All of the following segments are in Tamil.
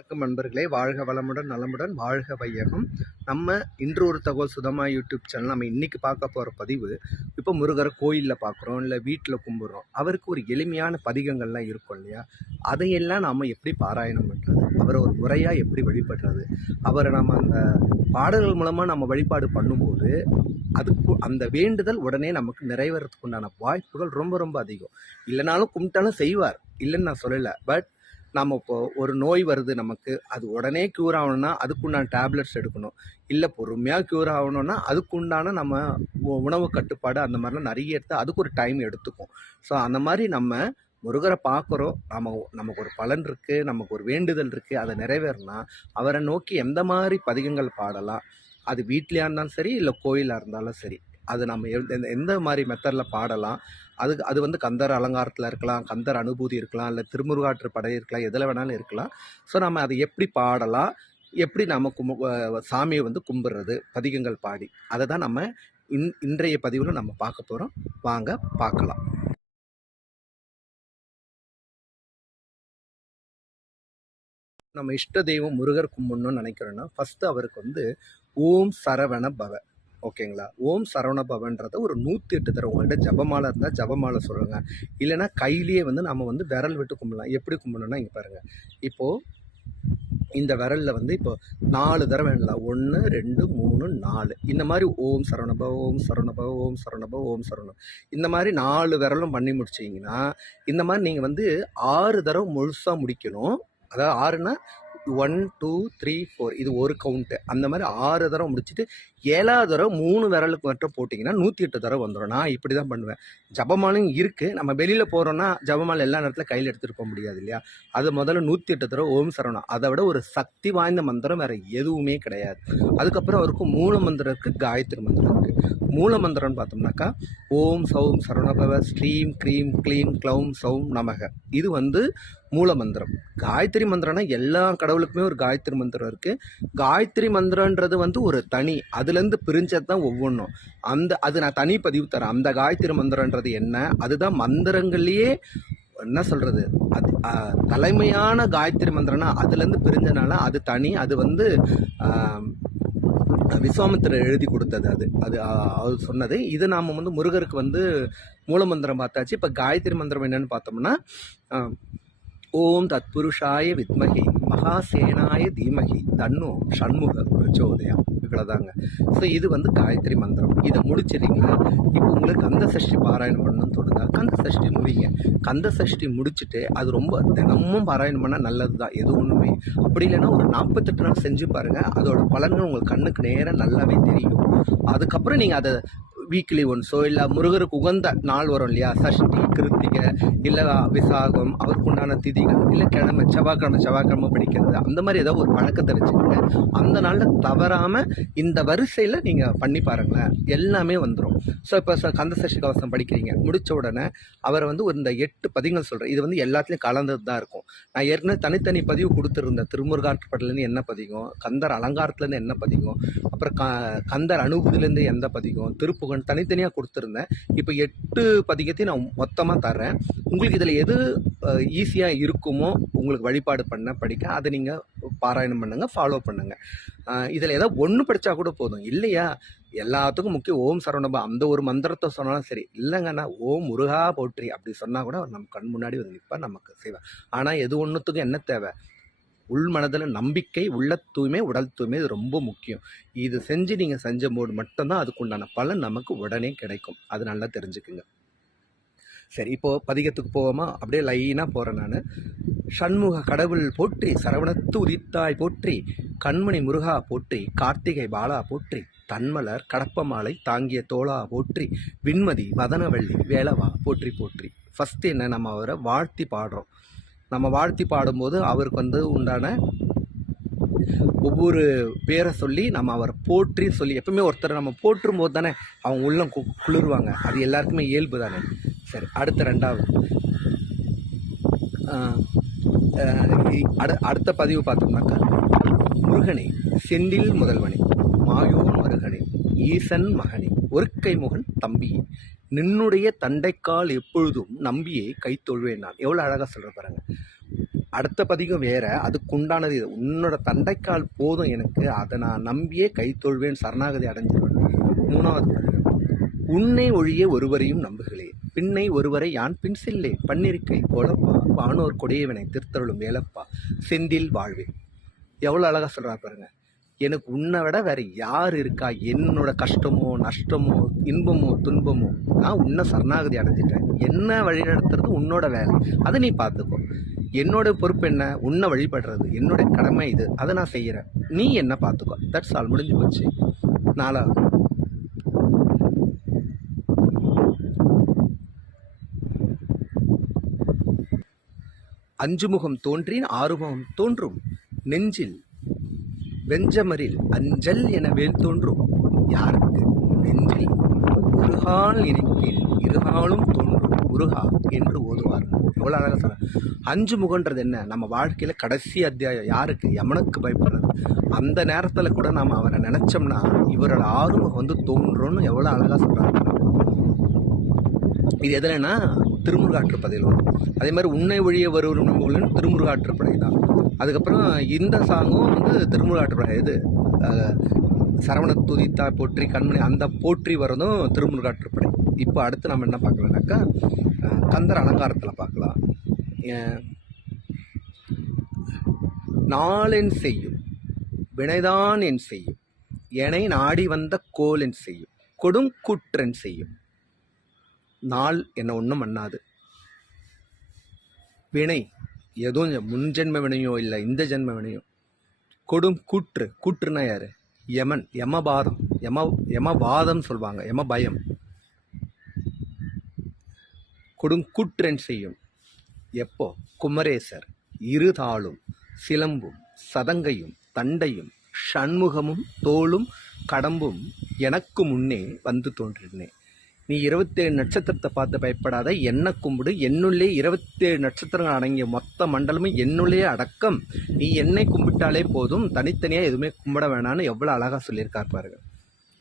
வணக்கம் நண்பர்களே. வாழ்க வளமுடன் நலமுடன் வாழ்க வையகம். நம்ம இன்று ஒரு தகவல் சுதமா யூடியூப் சேனல் நம்ம இன்றைக்கி பார்க்க போகிற பதிவு இப்போ முருகரை கோயிலில் பார்க்குறோம் இல்லை வீட்டில் கும்பிட்றோம். அவருக்கு ஒரு எளிமையான பதிகங்கள்லாம் இருக்கும் இல்லையா? அதையெல்லாம் நாம் எப்படி பாராயணம் பண்ணுறது அவரை ஒரு முறையாக எப்படி வழிபடுறது? அவரை நம்ம அந்த பாடல்கள் மூலமாக நம்ம வழிபாடு பண்ணும்போது அதுக்கு அந்த வேண்டுதல் உடனே நமக்கு நிறைவேறதுக்கு உண்டான வாய்ப்புகள் ரொம்ப ரொம்ப அதிகம். இல்லைனாலும் கும்பிட்டாலும் செய்வார். இல்லைன்னு நான் சொல்லலை. பட் நம்ம இப்போ ஒரு நோய் வருது நமக்கு அது உடனே க்யூர் ஆகணும்னா அதுக்குண்டான டேப்லெட்ஸ் எடுக்கணும். இல்லை பொறுமையாக க்யூர் ஆகணும்னா அதுக்குண்டான நம்ம உ- உணவு கட்டுப்பாடு அந்த மாதிரிலாம் நிறைய எடுத்து அதுக்கு ஒரு டைம் எடுத்துக்கும். ஸோ அந்த மாதிரி நம்ம முருகரை பார்க்குறோம். நம்ம நமக்கு ஒரு பலன் இருக்குது நமக்கு ஒரு வேண்டுதல் இருக்குது அதை நிறைவேறினா அவரை நோக்கி எந்த மாதிரி பதிகங்கள் பாடலாம்? அது வீட்லையாக இருந்தாலும் சரி இல்லை கோயிலாக இருந்தாலும் சரி. அது நம்ம எந்த எந்த- மாதிரி மெத்தடில் பாடலாம் அதுக்கு அது வந்து கந்தர் அலங்காரத்தில் இருக்கலாம் கந்தர் அனுபூதி இருக்கலாம் இல்லை திருமுருகாற்று படை இருக்கலாம் எதில் வேணாலும் இருக்கலாம். ஸோ நம்ம அதை எப்படி பாடலாம் எப்படி நம்ம கும் சாமியை வந்து கும்பிட்றது பதிகங்கள் பாடி அதை தான் நம்ம இன் இன்றைய பதிவில் நம்ம பார்க்க போகிறோம் வாங்க பார்க்கலாம். நம்ம இஷ்ட தெய்வம் முருகர் கும்பிடணும்னு நினைக்கிறோன்னா ஃபஸ்ட்டு அவருக்கு வந்து ஓம் சரவண பவ. ஓகேங்களா? ஓம் சரவண பவன்றத ஒரு நூற்றி எட்டு தடவை உங்கள்கிட்ட ஜபமாலை இருந்தால் ஜபமாலை சொல்லுங்கள் இல்லைன்னா கையிலேயே வந்து நம்ம வந்து விரல் விட்டு கும்பிடலாம் எப்படி கும்பிடணும்னா இங்கே பாருங்கள் இப்போது இந்த விரலில் வந்து இப்போ நாலு தடவை வேணலாம் ஒன்று ரெண்டு மூணு நாலு. இந்த மாதிரி ஓம் சரவணபவ ஓம் சரவணபவ ஓம் சரவணபவ ஓம் சரவணம். இந்த மாதிரி நாலு விரலும் பண்ணி முடிச்சிங்கன்னா இந்த மாதிரி நீங்கள் வந்து ஆறு தடவை முழுசாக முடிக்கணும். அதாவது ஆறுனா ஒன் டூ த்ரீ ஃபோர் இது ஒரு கவுண்ட்டு அந்த மாதிரி ஆறு தடவை முடிச்சுட்டு ஏழாவது தடவை மூணு விரலுக்கு மட்டும் போட்டிங்கன்னா நூற்றி எட்டு தடவை வந்துடும் நான் இப்படி தான் பண்ணுவேன். ஜபமாலையும் இருக்குது நம்ம வெளியில் போகிறோன்னா ஜபமாலை எல்லா நேரத்தில் கையில் எடுத்துகிட்டு போக முடியாது இல்லையா? அது முதல்ல நூற்றி எட்டு தடவை ஓம் சரவணம் அதை விட ஒரு சக்தி வாய்ந்த மந்திரம் வேறு எதுவுமே கிடையாது. அதுக்கப்புறம் அவருக்கு மூல மந்திரம் இருக்குது காயத்ரி மந்திரம் இருக்குது மூல மந்திரம்னு பார்த்தோம்னாக்கா ஓம் சௌம் சரவணபவ ஸ்ரீம் க்ரீம் க்ளீம் க்ளௌம் சௌம் நமக. இது வந்து மூல மந்திரம் காயத்ரி மந்திரம்னா எல்லா கடவுளுக்குமே ஒரு காயத்ரி மந்திரம் இருக்குது காயத்ரி மந்திரன்றது வந்து ஒரு தனி அதுலேருந்து பிரிஞ்சது தான் ஒவ்வொன்றும். அந்த அது நான் தனி பதிவு தரேன். அந்த காயத்ரி மந்திரன்றது என்ன? அதுதான் மந்திரங்கள்லேயே என்ன சொல்கிறது அது தலைமையான காயத்ரி மந்திரம்னா அதுலேருந்து பிரிஞ்சனால அது தனி அது வந்து ஆம், விஸ்வாமித்திரர் எழுதி கொடுத்தது அது. அது அவர் சொன்னது. இது நாம் வந்து முருகருக்கு வந்து மூலமந்திரம் பார்த்தாச்சு. இப்போ காயத்ரி மந்திரம் என்னன்னு பார்த்தோம்னா ஓம் தத்புருஷாய வித்மகி மகாசேனாய தீமகி தன்னோ ஷண்முக பிரச்சோதயம் இவ்வளோதாங்க ஸோ இது வந்து காயத்ரி மந்திரம். இதை முடிச்சிருக்கீங்களா இப்போ உங்களுக்கு கந்த சஷ்டி பாராயணம் பண்ணணும்னு தோணுதா கந்த சஷ்டி முடிங்க. கந்த சஷ்டி முடிச்சுட்டு அது ரொம்ப தினமும் பாராயணம் பண்ணால் நல்லது தான் எது ஒன்றுமே அப்படி இல்லைன்னா ஒரு நாற்பத்தெட்டு நாள் செஞ்சு பாருங்கள் அதோட பலன்கள் உங்களுக்கு கண்ணுக்கு நேராக நல்லாவே தெரியும். அதுக்கப்புறம் நீங்கள் அதை வீக்லி ஒன்ஸோ இல்லை முருகருக்கு உகந்த நாள் வரும் இல்லையா? சஷ்டி கிருத்திகை இல்லை விசாகம் அவருக்கு உண்டான திதிகள் இல்லை கிழமை செவ்வாய்க்கிழமை செவ்வாய்க்கிழமை படிக்கிறது அந்த மாதிரி ஏதோ ஒரு பழக்கத்தை வச்சுக்கோங்க. அந்த நாளில் தவறாமல் இந்த வரிசையில் நீங்கள் பண்ணி பாருங்களேன். எல்லாமே வந்துடும் ஸோ இப்போ கந்த சஷ்டி கவசம் படிக்கிறீங்க. முடித்த உடனே அவரை வந்து ஒரு இந்த எட்டு பதிகள் சொல்கிறேன் இது வந்து எல்லாத்துலேயும் கலந்தது தான் இருக்கும். நான் ஏற்கனவே தனித்தனி பதிவு கொடுத்துருந்தேன். திருமுருகாற்றுப்படலேருந்து என்ன பதிகம் கந்தர் அலங்காரத்துலேருந்து என்ன பதிகம் அப்புறம் க கந்தர் அனுபூதிலேருந்து எந்த பதிகம் திருப்புகன் தனித்தனியாக கொடுத்துருந்தேன். இப்போ எட்டு பதிகத்தையும் நான் மொத்தமாக தர்றேன். உங்களுக்கு இதில் எது ஈஸியாக இருக்குமோ உங்களுக்கு வழிபாடு பண்ண படிக்க அதை நீங்கள் பாராயணம் பண்ணுங்கள் ஃபாலோ பண்ணுங்கள் இதில் ஏதாவது ஒன்று படித்தா கூட போதும். இல்லையா? எல்லாத்துக்கும் முக்கியம் ஓம் சரவணபா அந்த ஒரு மந்திரத்தை சொன்னாலும் சரி. இல்லைங்கண்ணா ஓம் முருகா போற்றி அப்படி சொன்னால் கூட நம்ம கண் முன்னாடி வந்து நிற்பா நமக்கு செய்வேன் ஆனால் எது ஒன்றுத்துக்கும் என்ன தேவை? உள் மனதில் நம்பிக்கை உள்ள தூய்மை உடல் தூய்மை இது ரொம்ப முக்கியம். இது செஞ்சு நீங்கள் செஞ்ச போது மட்டும்தான் அதுக்குண்டான பலன் நமக்கு உடனே கிடைக்கும். அது நல்லா தெரிஞ்சுக்குங்க. சரி இப்போது பதிகத்துக்கு போவோமா? அப்படியே லைனாக போகிறேன் நான். ஷண்முக கடவுள் போற்றி சரவணத்து உதித்தாய் போற்றி கண்மணி முருகா போற்றி கார்த்திகை பாலா போற்றி தன்மலர் கடப்பமாலை தாங்கிய தோளா போற்றி விண்மதி வதனவள்ளி வேலவா போற்றி போற்றி. ஃபஸ்ட்டு என்ன? நம்ம அவரை வாழ்த்தி பாடுறோம். நம்ம வாழ்த்தி பாடும்போது அவருக்கு வந்து உண்டான ஒவ்வொரு பேரை சொல்லி நம்ம அவரை போற்றி சொல்லி எப்பவுமே ஒருத்தரை நம்ம போற்றும் போது தானே அவங்க உள்ளம் கு குளிர்வாங்க. அது எல்லாருக்குமே இயல்பு தானே. சரி அடுத்த ரெண்டாவது. அடு- அடுத்த பதிவு பார்த்தோம்னாக்கா முருகனே செந்தில் முதல்வனே மாயோன் மருகனே ஈசன் மகனே ஒருக்கை முகன் தம்பி. நின்னுடைய தண்டைக்கால் எப்பொழுதும் நம்பியே கை தொழுவேன் நான். எவ்வளோ அழகாக சொல்கிற பாருங்க. அடுத்த பதிகம் வேற. அதுக்குண்டானது இது. உன்னோட தண்டைக்கால் போதும் எனக்கு. அதை நான் நம்பியே கைத்தொழுவேன். சரணாகதி அடைஞ்சிருவேன். மூணாவது பதிகம். உன்னை ஒழிய ஒருவரையும் நம்புகளே பின்னை ஒருவரை யான் பின் செல்லே. பன்னிருக்கை போலப்பா. வானோர் கொடியவனை திருத்தருளும் வேலப்பா. செந்தில் வாழ்வே. எவ்வளோ அழகாக சொல்கிறா பாருங்கள் எனக்கு உன்னை விட வேற யார் இருக்கா? என்னோட கஷ்டமோ நஷ்டமோ இன்பமோ துன்பமோ? நான் உன்னை சரணாகதி அடைஞ்சிட்டேன். என்ன வழி நடத்துறது உன்னோட வேலை. அதை நீ பார்த்துக்கோ. என்னோட பொறுப்பு என்ன? உன்னை வழிபடுறது. என்னோட கடமை இது. அதை நான் செய்கிறேன் நீ என்ன பார்த்துக்கோ. தட்ஸ் ஆல் முடிஞ்சு போச்சு. நாலாவது அஞ்சு முகம் தோன்றின் ஆறுமுகம் தோன்றும். நெஞ்சில் வெஞ்சமரில் அஞ்சல் என வேல் தோன்றும். யாருக்கு? நெஞ்சில். உருகால் இருக்கின் இருகாலும் தோன்றும். உருகா என்று ஓதுவார். எவ்வளோ அழகாக சார் அஞ்சு முகன்றது என்ன? நம்ம வாழ்க்கையில் கடைசி அத்தியாயம். யாருக்கு? யமனுக்கு பயப்படுறது. அந்த நேரத்தில் கூட நாம் அவனை நினச்சோம்னா இவரோட ஆறுமுகம் வந்து தோன்றும்னு எவ்வளோ அழகாக சொல்கிறாங்க இது எதுலன்னா திருமுருகாற்றுப்படையில் வரும். அதே மாதிரி உன்னை ஒழிய வருவரும் நம்புகளும் திருமுருகாற்றுப்படை தான். அதுக்கப்புறம் இந்த சாங்கும் வந்து திருமுருகாற்றுப்படை இது சரவண துதித்தா போற்றி கண்மணி அந்த போற்றி வரதும் திருமுருகாற்றுப்படை இப்போ அடுத்து நம்ம என்ன பார்க்கலாம்னாக்கா கந்தர் அலங்காரத்தில் பார்க்கலாம். நாளென் செய்யும் வினைதான் என் செய்யும் எனை நாடி வந்த கோலென் செய்யும் கொடுங்குற்றன் செய்யும். நாள் என்ன ஒன்றும் பண்ணாது. வினை எதுவும் முன் ஜென்ம வினையோ இல்லை இந்த ஜென்ம வினையோ கொடும் கூற்று. கூற்றுனா யார்? யமன். யமபாதம். யம யமபாதம் சொல்லுவாங்க யம பயம் கொடுங்கூற்றன் செய்யும். எப்போ? குமரேசர். இருதாளும் சிலம்பும் சதங்கையும் தண்டையும் ஷண்முகமும் தோளும் கடம்பும் எனக்கு முன்னே வந்து தோன்றினேன் நீ இருபத்தேழு நட்சத்திரத்தை பார்த்து பயப்படாத. என்ன கும்பிடு? என்னுள்ளே இருபத்தேழு நட்சத்திரங்கள் அடங்கிய மொத்த மண்டலமும் என்னுள்ளே அடக்கம். நீ என்னை கும்பிட்டாலே போதும். தனித்தனியாக எதுவுமே கும்பிட வேணாம்னு எவ்வளோ அழகாக சொல்லியிருக்கார் பாருங்க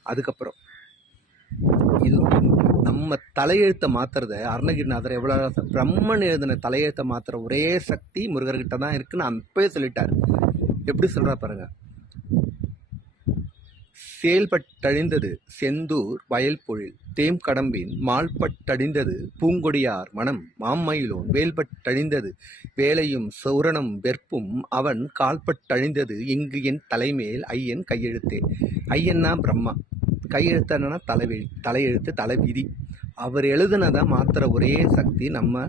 அதுக்கப்புறம் இது நம்ம தலையெழுத்தை மாத்துறத அருணகிரிநாதர் எவ்வளோ பிரம்மன் எழுதின தலையெழுத்தை மாத்துற ஒரே சக்தி முருகர்கிட்ட தான் இருக்குன்னு அப்பவே சொல்லிட்டார். எப்படி சொல்கிறா பாருங்க. செயல்பட்டழிந்தது செந்தூர் வயல் பொழில் தேம் கடம்பின் மால்பட்டடிந்தது பூங்கொடியார் மனம். மாமயிலோன் வேல்பட்டழிந்தது வேலையும் சௌரணம் வெற்பும் அவன் கால்பட்டழிந்தது இங்கு என் தலைமேல் ஐயன் கையெழுத்தே ஐயன்னா பிரம்மா. கையெழுத்தனா என்னன்னா தலைவெளி தலையெழுத்து தலைவிதி. அவர் எழுதுனதை மாத்திர ஒரே சக்தி நம்ம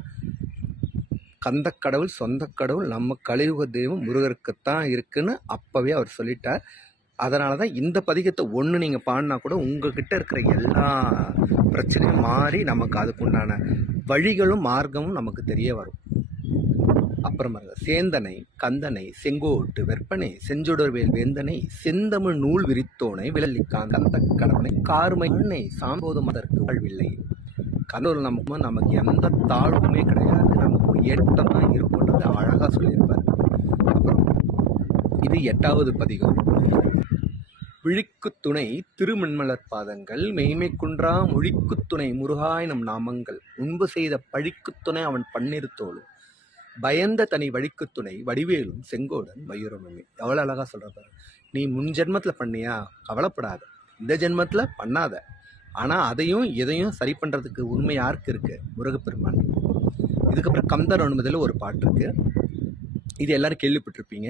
கந்த கடவுள் சொந்த கடவுள் நம்ம கலியுக தெய்வம் முருகருக்குத்தான் இருக்குன்னு அப்போவே அவர் சொல்லிட்டார். அதனால தான் இந்த பதிகத்தை ஒன்று நீங்கள் பாடினா கூட உங்ககிட்ட இருக்கிற எல்லா பிரச்சனையும் மாறி நமக்கு அதுக்குண்டான வழிகளும் மார்க்கமும் நமக்கு தெரிய வரும். அப்புறம் சேந்தனை கந்தனை செங்கோட்டு வெப்பனை செஞ்சுடர்வேல் வேந்தனை செந்தமிழ் நூல் விரித்தோனை விழலிக்கான் கந்த கடவனை கார்மைனை சாம்போதம் அதற்கு வாழ்வில்லை. கடவுள் நமக்கு நமக்கு எந்த தாழ்வுமே கிடையாது. நமக்கு எட்டமாக தான் இருக்கும்ன்றது அழகாக சொல்லியிருப்பார். அப்புறம் இது எட்டாவது பதிகம். விழிக்குத் துணை திருமண்மலர் பாதங்கள் மெய்மை குன்றா மொழிக்குத் துணை முருகாய் நம் நாமங்கள். முன்பு செய்த பழிக்குத் துணை அவன் பன்னிருத்தோளும் பயந்த தனி வழிக்குத் துணை வடிவேலும் செங்கோடன் மயூரமே எவ்வளோ அழகாக சொல்ற நீ முன் ஜென்மத்தில் பண்ணியா? கவலைப்படாத. இந்த ஜென்மத்தில் பண்ணாத. ஆனால் அதையும் எதையும் சரி பண்ணுறதுக்கு உண்மை யாருக்கு இருக்குது முருகப்பெருமான் இதுக்கப்புறம் கந்தர் அனுமதியில் ஒரு பாட்டு இருக்குது இது எல்லோரும் கேள்விப்பட்டிருப்பீங்க.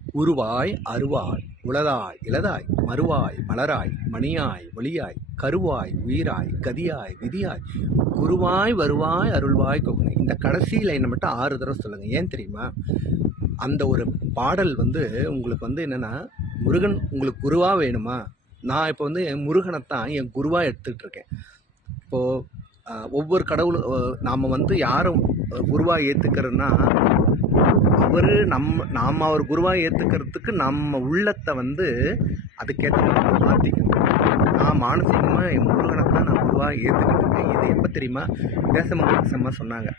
உருவாய் அருவாய் உளதாய் இளதாய் மறுவாய் மலராய் மணியாய் ஒளியாய் கருவாய் உயிராய் கதியாய் விதியாய் குருவாய் வருவாய் அருள்வாய் கொகுனை. இந்த கடைசி லைனை மட்டும் ஆறு தடவை சொல்லுங்க. ஏன் தெரியுமா? அந்த ஒரு பாடல் வந்து உங்களுக்கு வந்து என்னன்னா முருகன் உங்களுக்கு குருவாக வேணுமா? நான் இப்போ வந்து என் முருகனைத்தான் என் குருவாக எடுத்துக்கிட்டு இருக்கேன். இப்போது ஒவ்வொரு கடவுளும் நாம் வந்து யாரை குருவாக ஏற்றுக்கிறோன்னா அவர் நம்ம நாம் அவர் குருவாக ஏற்றுக்கிறதுக்கு நம்ம உள்ளத்தை வந்து அதுக்கேற்ற மாதிரி மாற்றிக்கணும் நான் மானசீகமாக என் முருகனை தான் நான் குருவாக ஏற்றுக்கிட்டு இருக்கேன். இது எப்போ தெரியுமா? தேசமங்கல செம்ம சொன்னாங்க.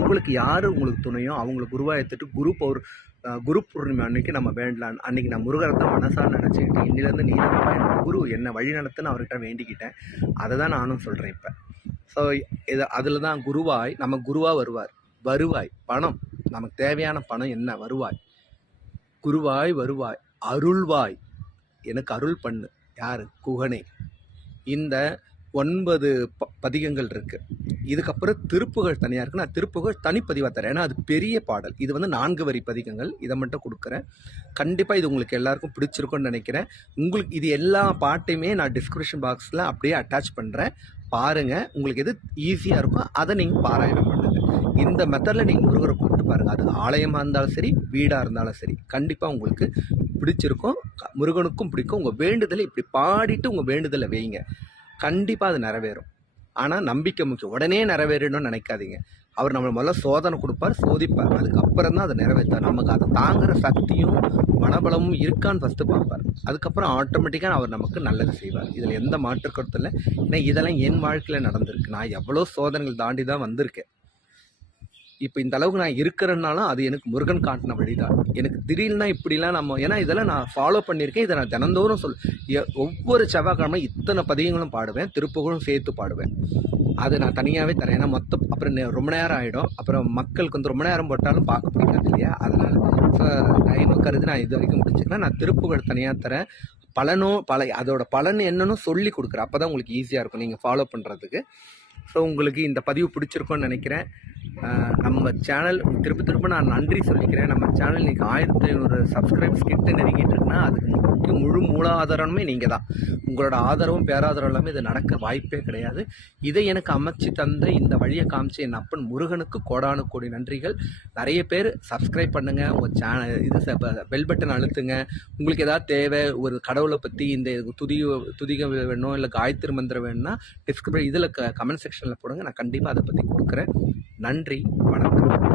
உங்களுக்கு யார் உங்களுக்கு துணையோ அவங்களை குருவாக எடுத்துட்டு குரு பௌர் குரு பூர்ணிமா அன்னைக்கு நம்ம வேண்டலாம் அன்றைக்கி நான் முருகரத்தை மனசாக நினச்சிக்கிட்டு இன்னிலேருந்து நீ தான் என்னோட குரு என்னை வழி நடத்துன்னு அவர்கிட்ட வேண்டிக்கிட்டேன். அதை தான் நானும் சொல்கிறேன் இப்போ. ஸோ இது அதில் தான் குருவாய் நம்ம குருவாக வருவார். வருவாய் பணம். நமக்கு தேவையான பணம் என்ன? வருவாய். குருவாய் வருவாய். அருள்வாய். எனக்கு அருள் பண்ணு. யார்? குகனே. இந்த ஒன்பது ப பதிகங்கள் இருக்குது இதுக்கப்புறம் திருப்புகள் தனியாக இருக்குது நான் திருப்புகள் தனிப்பதிவாக தரேன். ஏன்னா அது பெரிய பாடல். இது வந்து நான்கு வரி பதிகங்கள். இதை மட்டும் கொடுக்குறேன். கண்டிப்பாக இது உங்களுக்கு எல்லாருக்கும் பிடிச்சிருக்கும்னு நினைக்கிறேன். உங்களுக்கு இது எல்லா பாட்டையுமே நான் டிஸ்கிரிப்ஷன் பாக்ஸில் அப்படியே அட்டாச் பண்ணுறேன் பாருங்கள் உங்களுக்கு எது ஈஸியாக இருக்கோ அதை நீங்கள் பாராயணம் பண்ணுங்கள் இந்த மெத்தடில் நீங்கள் முருகரை கூப்பிட்டு பாருங்கள் அது ஆலயமாக இருந்தாலும் சரி வீடாக இருந்தாலும் சரி கண்டிப்பாக உங்களுக்கு பிடிச்சிருக்கும். முருகனுக்கும் பிடிக்கும். உங்கள் வேண்டுதலை இப்படி பாடிட்டு உங்கள் வேண்டுதலை வைங்க. கண்டிப்பாக அது நிறைவேறும். ஆனால் நம்பிக்கை முக்கியம். உடனே நிறைவேறணும்னு நினைக்காதீங்க. அவர் நம்மளை முதல்ல சோதனை கொடுப்பார் சோதிப்பார். அதுக்கப்புறம் தான் அதை நிறைவேற்றார் நமக்கு அதை தாங்குகிற சக்தியும் மனபலமும் இருக்கான்னு ஃபஸ்ட்டு பார்ப்பார். அதுக்கப்புறம் ஆட்டோமேட்டிக்காக அவர் நமக்கு நல்லது செய்வார். இதில் எந்த மாற்று கருத்தும் இல்லை. ஏன்னா இதெல்லாம் என் வாழ்க்கையில் நடந்திருக்கு. நான் எவ்வளோ சோதனைகள் தாண்டி தான் வந்திருக்கேன். இப்போ இந்த அளவுக்கு நான் இருக்கிறேன்னாலும் அது எனக்கு முருகன் காட்டின வழிதான். எனக்கு திடீர்னா இப்படிலாம் நம்ம ஏன்னா இதெல்லாம் நான் ஃபாலோ பண்ணியிருக்கேன். இதை நான் தினந்தோறும் சொல் ஒவ்வொரு செவ்வாய்க்கிழமை இத்தனை பதிகங்களும் பாடுவேன் திருப்புகளும் சேர்த்து பாடுவேன். அது நான் தனியாகவே தரேன். ஏன்னா மொத்தம் அப்புறம் ரொம்ப நேரம் ஆகிடும் அப்புறம் மக்களுக்கு வந்து ரொம்ப நேரம் போட்டாலும் பார்க்க பிடிக்காது இல்லையா? அதனால் டைமை கருதி நான் இது வரைக்கும் முடிச்சுக்கலாம் நான் திருப்புகள் தனியாக தரேன். பலனும் பல அதோட பலன் என்னன்னு சொல்லி கொடுக்குறேன். அப்போ தான் உங்களுக்கு ஈஸியாக இருக்கும். நீங்கள் ஃபாலோ பண்ணுறதுக்கு ஸோ உங்களுக்கு இந்த பதிவு பிடிச்சிருக்கோன்னு நினைக்கிறேன். நம்ம சேனல் திருப்பி திரும்ப நான் நன்றி சொல்லிக்கிறேன். நம்ம சேனல் இன்றைக்கி ஆயிரத்தி ஐநூறு சப்ஸ்கிரைப்ஸ் கிட்ட நெருங்கிட்டு இருக்குன்னா அதுக்கு முக்கிய முழு மூலாதாரமே நீங்கள் தான். உங்களோட ஆதரவும் பேராதரவும் எல்லாமே இது நடக்க வாய்ப்பே கிடையாது. இதை எனக்கு அமைச்சு தந்த இந்த வழியை காமிச்சு என் அப்பன் முருகனுக்கு கோடானு கோடி நன்றிகள். நிறைய பேர் சப்ஸ்கிரைப் பண்ணுங்கள் உங்கள் சேனல் இது பெல் பட்டன் அழுத்துங்க. உங்களுக்கு ஏதாவது தேவை ஒரு கடவுளை பற்றி இந்த துதி துதிக வேணும் இல்லை காயத்ரி மந்திரம் வேணும்னா டிஸ்கிரிப் இதில் க கமெண்ட் செக்ஷனில் போடுங்க. நான் கண்டிப்பாக அதை பற்றி கொடுக்குறேன். நன்றி. வணக்கம்.